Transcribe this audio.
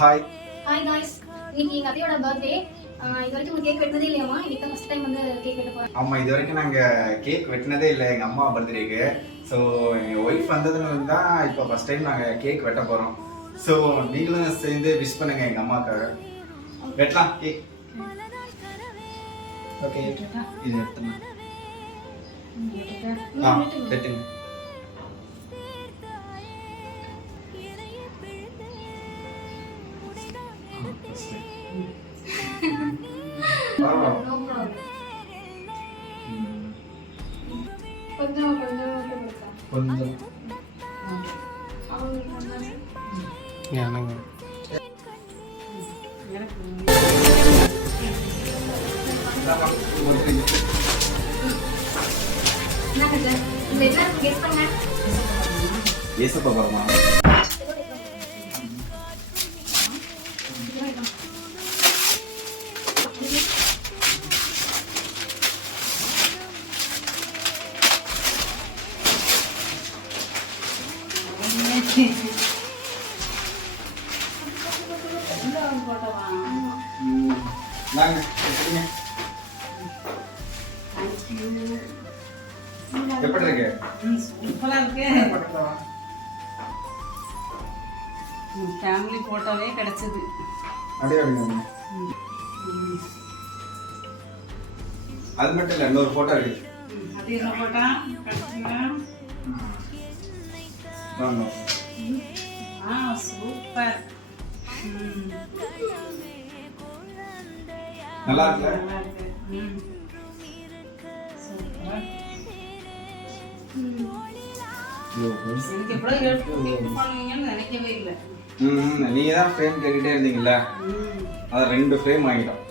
Hi hi guys இன்னைக்கு எங்க அத்தையோட பர்த்டே இது வரைக்கும் கேக் வெட்டினதே இல்லையாமா இன்னைக்கு தான் ஃபர்ஸ்ட் டைம் வந்து கேக் வெட்ட போறேன். ஆமாம் இது வரைக்கும் நாங்கள் கேக் வெட்டினதே இல்லை. எங்கள் அம்மா பர்த்டேக்கு ஸோ எங்கள் ஒய்ஃப் வந்ததுன்னு தான் இப்போ ஃபஸ்ட் டைம் நாங்கள் கேக் வெட்ட போகிறோம் ஸோ நீங்களும் சேர்ந்து விஷ் பண்ணுங்க எங்கள் அம்மாக்காக வெட்டலாம் கேக் ஓகே இது எடுத்துங்க ஆ வெட்டுங்க. కొంచెం కొంచెం కొంచెం Yesus Bapak Mama. எப்படி இருக்கு. ஃபேமிலி போட்டோவே கிடைச்சது அப்படியே. அது மட்டும் இல்ல இன்னொரு போட்டோ இருக்கு அது என்ன போட்டா கிடைச்சுங்களா நினைக்கவே இல்லை. ம் நீங்க தான் ஃப்ரேம் கேட்டுட்டே இருந்தீங்கல்ல? அது ரெண்டு ஃப்ரேம் வாங்கிட்டோம்